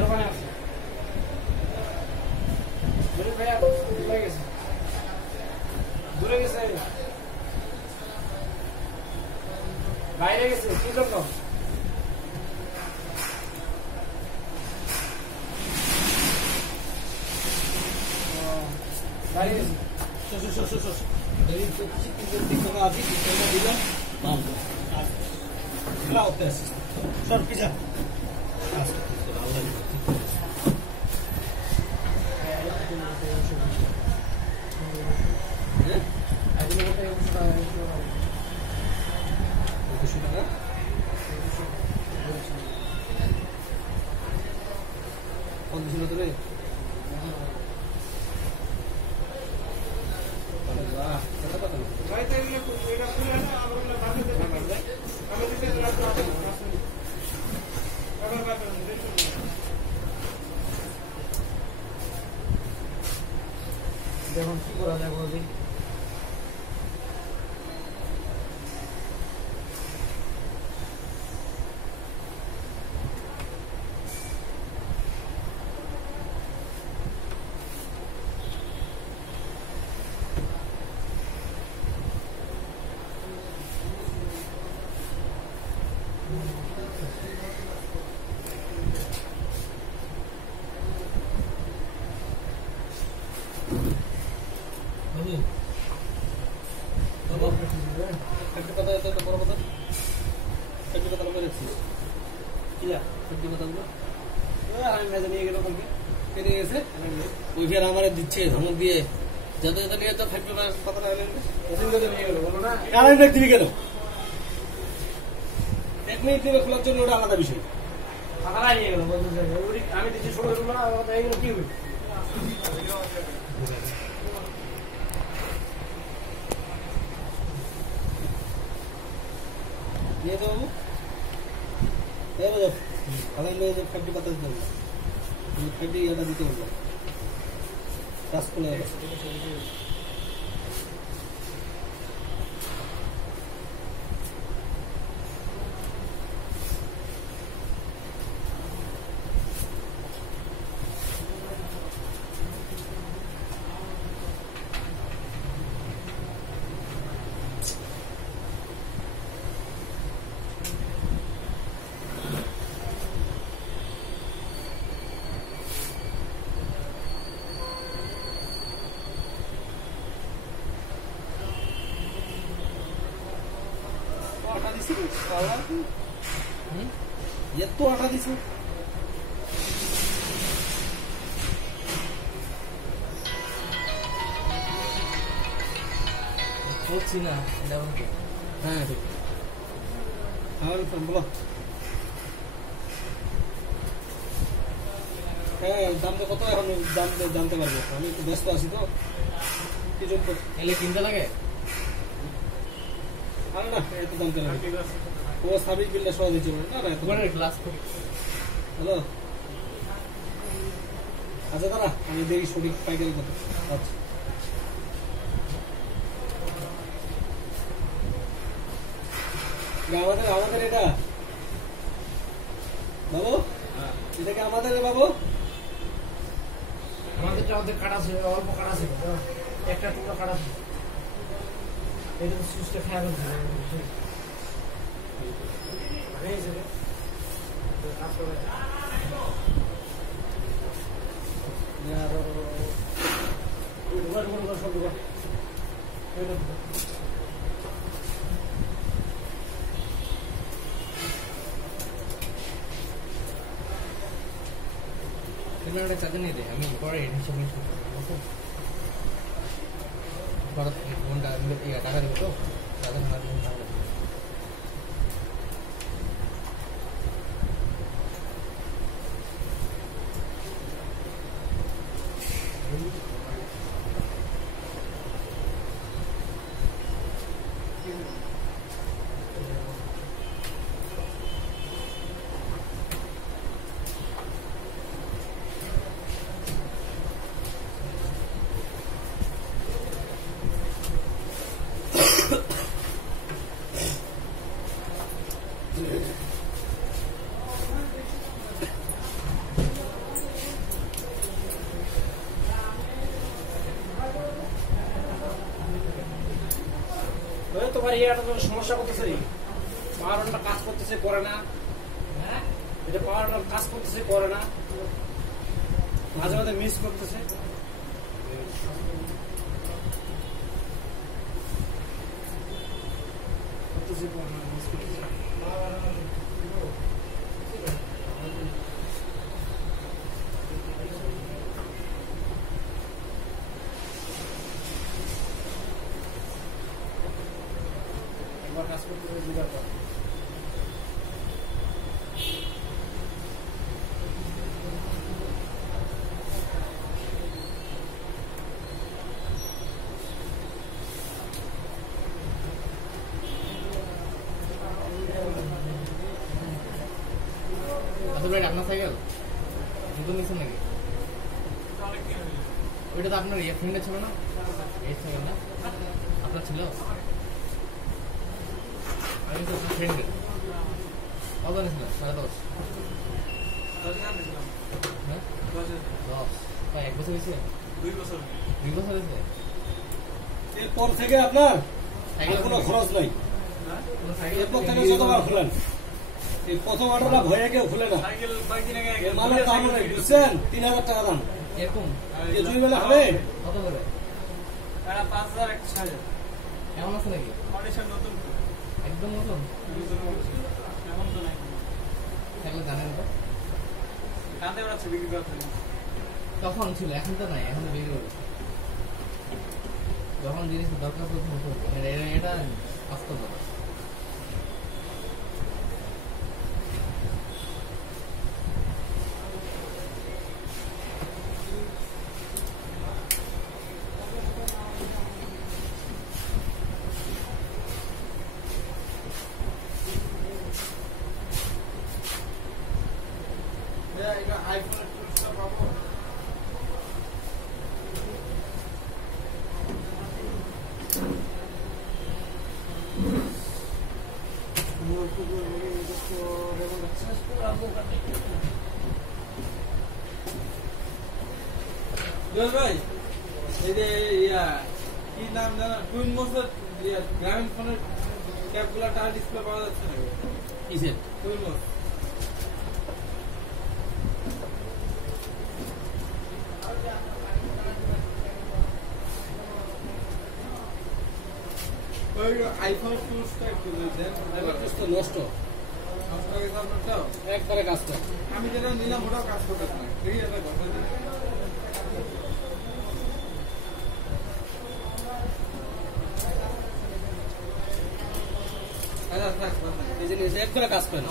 দোকানে আছে ভাইয়া দূরে গেছে বাইরে গেছে কি জন্য বাইরে গেছে দেখুন কি করা যায় বলছি আমার দিচ্ছে ধমক দিয়ে যাতে যাতে নিয়ে তো থাকবে দিবি কেন 1 মিনিট দিবে খোলার জন্য ওটা আলাদা বিষয় নিয়ে গেল আমি দিচ্ছি ছোট না এইগুলো কি হবে নিয়ে তো বাবু খাদ্য পাতা দিতে হবে খাদ্য ইয়েটা দিতে হবে কাজ করে এত আটা দিছ করছি না হ্যাঁ ঠিক বলো হ্যাঁ দামটা কত এখন দাম জানতে পারবো আমি একটু ব্যস্ত আছি তো কি জন্য এলে কিনতে লাগে আরে না এত দাম কেন ও সার্ভিস বিলটা সহ দিচ্ছে না না এত ক্লাস করি হ্যালো আচ্ছা দাঁড়া আমি দেখি সঠিক পাইকারি কত আচ্ছা আমাদের এটা বাবু এটা কি আমাদের বাবু আমাদেরটা আমাদের কাটা ছিল অল্প কাটা ছিল একটা টুকরা কাটা ছিল এটা তো সুস্থ খাওয়া চার্জ নিয়ে দে আমি পরে টাকা দেবো তো তোমার ইয়াটা তো সমস্যা করতেছে, পাওয়ারটা কাজ করতেছে করে না, এটা পাওয়ারটা কাজ করতেছে করে না, মাঝে মাঝে মিস করতেছে। একবার কাজ করতে দুবার পর আপনার সাইকেল নতুন নিচ্ছেন নাকি? ওইটা তো আপনার ইয়ে ফ্রেন্ডের ছিল না? এই সাইকেল না আপনার ছিল? আমি তো আপনার ফ্রেন্ডের কত নিয়েছিলাম? 10.5। হ্যাঁ 10। তাই 1 বছর হয়েছে? 2 বছর হয়েছে? এরপর থেকে আপনার কোনো খরচ নাই। এরপর থেকে যতবার খুলেন এই প্রথম অর্ডারটা ভয়ে কেউ খুলে না, মালের দাম নেই বুঝছেন, 3000 টাকা দাম। এরকম দুই বেলা হবে কত করে? 5000 6000 এমন আছে নাকি? নতুন একদম নতুন এমন তো নাই, তাহলে জানেন তো কাঁদে বেড়াচ্ছে বিক্রি করতে। তখন ছিল, এখন তো নাই, এখন তো বিক্রি করবে। যখন জিনিস দরকার পড়ছে এটা বাস্তব কথা। আইফোনের টুলসটা পাবো। ভাই এই যে কি নাম জানা টুইন মোসের গ্রামীণ ফোনের ক্যাপগুলো টাচ ডিসপ্লে পাওয়া যাচ্ছে নাকি? কিসের টুইন মোস আইফোন টুলসটা একটু দেন, নষ্ট একবারে কাজ করে। আমি যেটা নিলাম ওটাও কাজ করতেছে না, ঠিক আছে? এই জিনিস একবারে কাজ করে না।